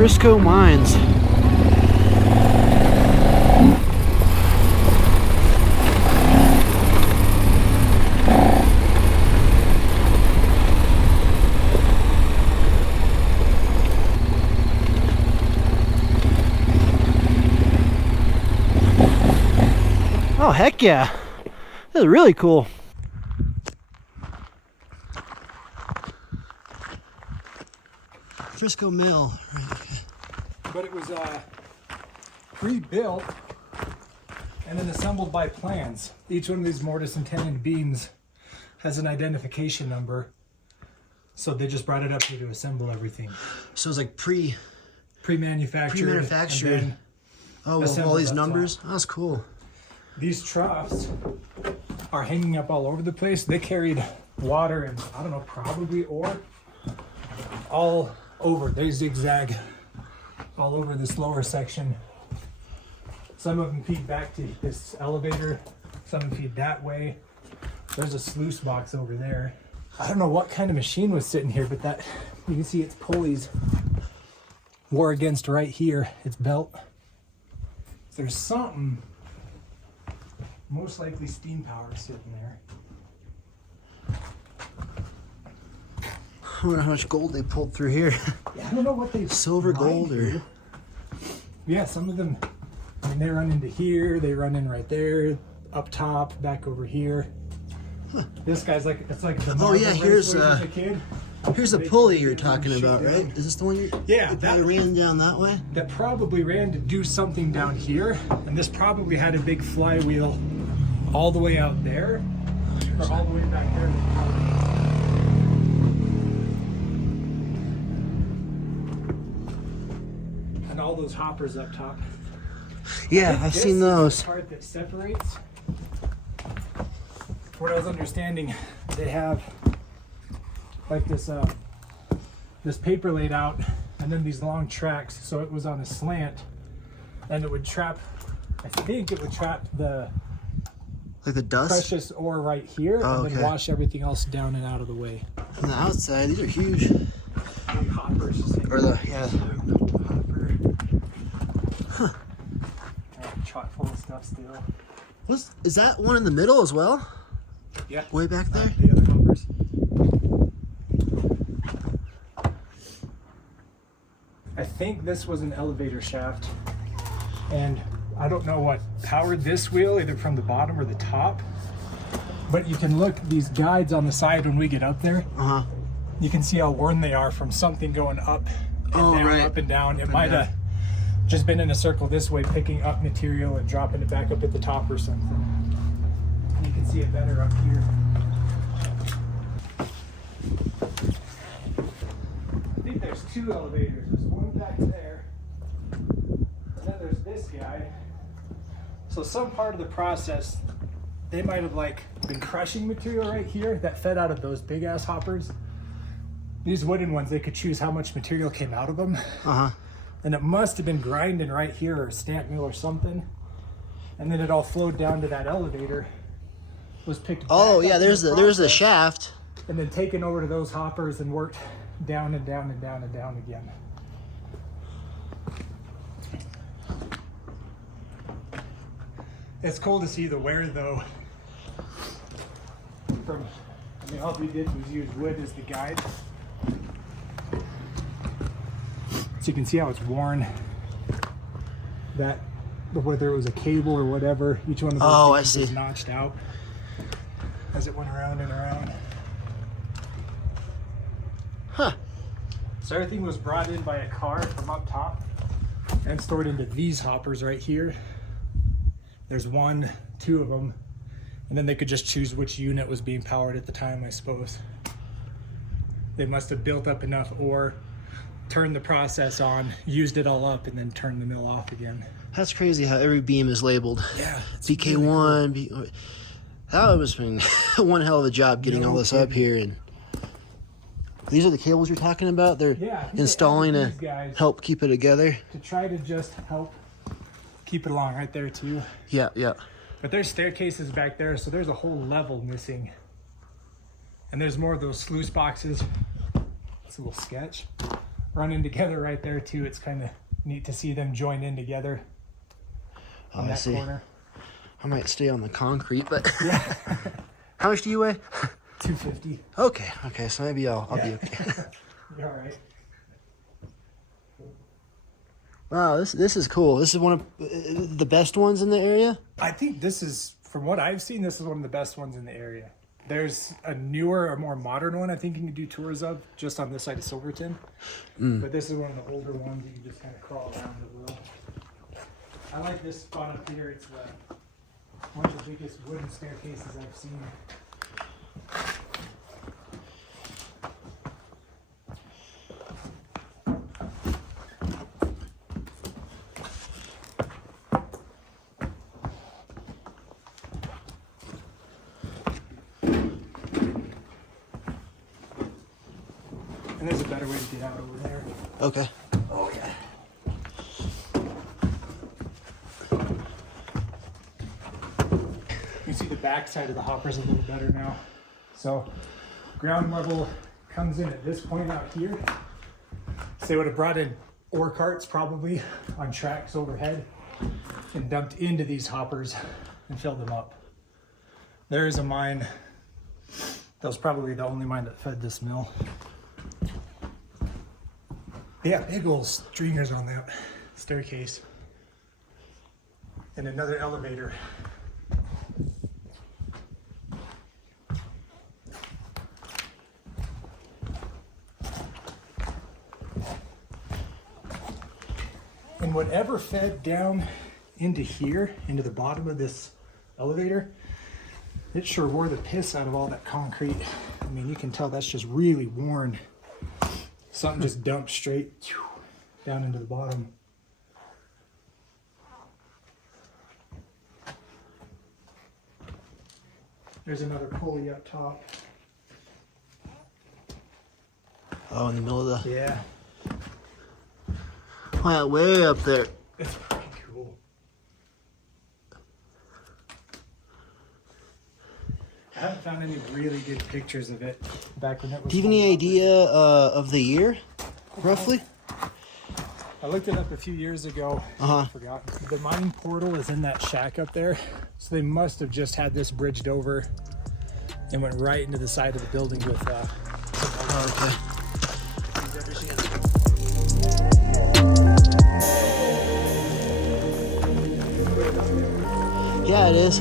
Frisco Mines. Oh, heck yeah. This is really cool. Frisco Mill. But it was pre-built and then assembled by plans. Each one of these mortise and tenon beams has an identification number. So they just brought it up here to assemble everything. So it's like pre-manufactured. Pre-manufactured. Oh, well, all these numbers? Oh, that's cool. These troughs are hanging up all over the place. They carried water and, I don't know, probably ore all over. They zigzag all over this lower section. Some of them feed back to this elevator. Some of them feed that way. There's a sluice box over there. I don't know what kind of machine was sitting here, but that, you can see its pulleys were against right here. It's belt. There's something, most likely steam power, sitting there. I wonder how much gold they pulled through here. Yeah, I don't know what they silver, gold, or yeah, some of them. I mean, they run into here. They run in right there, up top, back over here. Huh. This guy's like, it's like the oh yeah, here's a kid. Here's the pulley you're talking about, right? Is this the one you? Yeah, that ran down that way. That probably ran to do something down here, and this probably had a big flywheel all the way out there, or all the way back there. And all those hoppers up top. Yeah, I've seen those. This is the part that separates. What I was understanding, they have like this this paper laid out, and then these long tracks, so it was on a slant, and it would trap, I think it would trap the like the dust precious ore right here, and then wash everything else down and out of the way. From the outside, these are huge. Big hoppers. Or the hopper. Huh. Chock full of stuff still. Is that one in the middle as well? Yeah. Way back there? The other hoppers. I think this was an elevator shaft, and I don't know what powered this wheel, either from the bottom or the top, but you can look these guides on the side when we get up there. You can see how worn they are from something going up and down, up and down. It might have just been in a circle this way, picking up material and dropping it back up at the top or something. You can see it better up here. I think there's two elevators. There's one back there, and then there's this guy. So some part of the process, they might have like been crushing material right here that fed out of those big ass hoppers. These wooden ones, they could choose how much material came out of them. And it must have been grinding right here, or a stamp mill or something. And then it all flowed down to that elevator. Was picked back up there's the shaft. And then taken over to those hoppers and worked down and down and down and down again. It's cool to see the wear though. From, I mean, all we did was use wood as the guide. So you can see how it's worn. That, whether it was a cable or whatever, each one of those was notched out as it went around and around. Huh. So everything was brought in by a car from up top and stored into these hoppers right here. There's one, two of them, and then they could just choose which unit was being powered at the time, I suppose. They must have built up enough ore, turned the process on, used it all up, and then turned the mill off again. That's crazy how every beam is labeled. Yeah. BK1, really cool. That was been one hell of a job getting all this up here. And these are the cables you're talking about? They're installing to help keep it together? To try to just help keep it along right there too. Yeah, yeah. But there's staircases back there, so there's a whole level missing. And there's more of those sluice boxes. It's a little sketch. running together right there too. It's kind of neat to see them join in together on that corner. I might stay on the concrete, but yeah. How much do you weigh? 250. Okay, so maybe I'll be okay. You're all right. Wow, this is cool. This is one of the best ones in the area? I think this is, from what I've seen, this is one of the best ones in the area. There's a newer, a more modern one I think you can do tours of just on this side of Silverton. But this is one of the older ones that you just kind of crawl around a little. I like this spot up here. It's one of the biggest wooden staircases I've seen. And there's a better way to get out over there. Okay. Oh, yeah. You can see the back side of the hopper's a little better now. So ground level comes in at this point out here. So they would have brought in ore carts probably on tracks overhead and dumped into these hoppers and filled them up. There is a mine. That was probably the only mine that fed this mill. Yeah, big old stringers on that staircase. And another elevator. And whatever fed down into here, into the bottom of this elevator, it sure wore the piss out of all that concrete. I mean, you can tell that's just really worn. Something just dumped straight down into the bottom. There's another pulley up top. Oh, in the middle of the... Yeah. Wow, way up there. It's pretty cool. I haven't found any really good pictures of it back when it was... Do you have any idea of the year, roughly? I looked it up a few years ago. I forgot. The mine portal is in that shack up there. So they must have just had this bridged over and went right into the side of the building with... Okay. Yeah, it is.